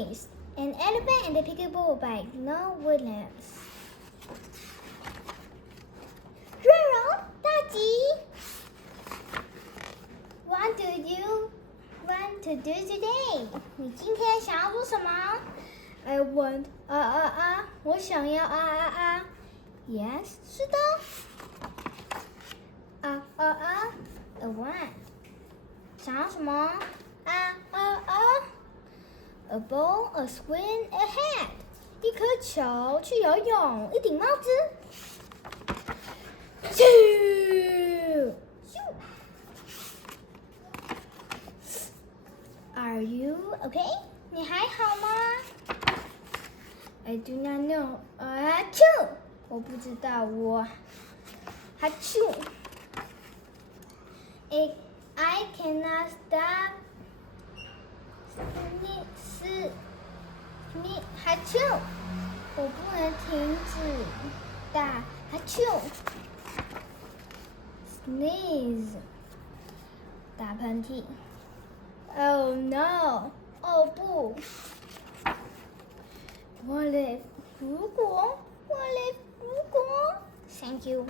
Sneeze, An Elephant and the Peekaboo by Noel Williams. 瑞荣大吉 What do you want to do today? 你今天想要做什么 ？I want 我想要Yes， 是的。I want 想要什么？A ball, a swing, a hat. 一颗球，去游泳，一顶帽子。咻！ Are you okay? 你还好吗 ？I do not know. 我不知道我。I cannot stop. 我不能停止打Sneeze 打喷嚏 Oh no 哦不 What if 如果 Thank you